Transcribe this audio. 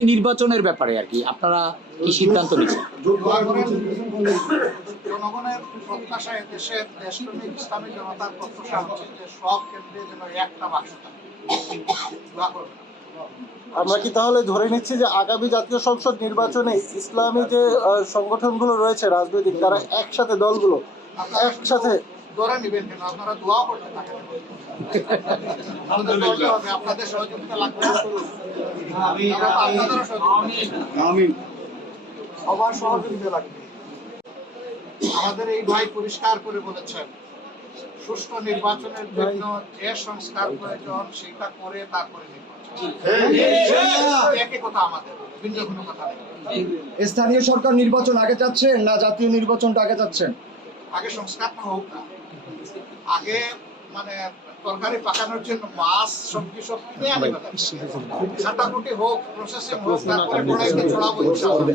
নির্বাচনের ব্যাপারে আর কি আপনারা কি সিদ্ধান্ত নিচ্ছেন? জনগণের প্রত্যাশা দেশের দেশপ্রেমিক ইসলামী জনতার প্রত্যাশা হচ্ছে যে সব কেন্দ্রে যেন একটা বাক্স থাকে। দোয়া করবেন। আমরা কি তাহলে ধরে নিচ্ছি যে আগামী জাতীয় সংসদ নির্বাচনে ইসলামী যে সংগঠনগুলো রয়েছে রাজনৈতিক তারা একসাথে দলগুলো একসাথে ধরে নিবেন কেন? আপনারা দোয়া করতে থাকেন। আমাদের আপনাদের সহযোগিতা লাগবে। আমরা তো আপনাদেরও সহযোগিতা সবার সহযোগিতা লাগবে। আমাদের এই ভাই পরিষ্কার করে বলেছেন সুষ্ঠু নির্বাচনের জন্য যে সংস্কার প্রয়োজন সেটা করে তারপরে নির্বাচন। একই কথা আমাদের ভিন্ন কোনো কথা নেই। স্থানীয় সরকার নির্বাচন আগে চাচ্ছেন না জাতীয় নির্বাচনটা আগে চাচ্ছেন আগে সংস্কারটা হোক না। আগে মানে তরকারি পাকানোর জন্য মাছ সবজি সব কিনে আনবে কাটাকুটি হোক প্রসেসিং হোক তারপরে কড়াইতে ছড়াবো ইনশাআল্লাহ।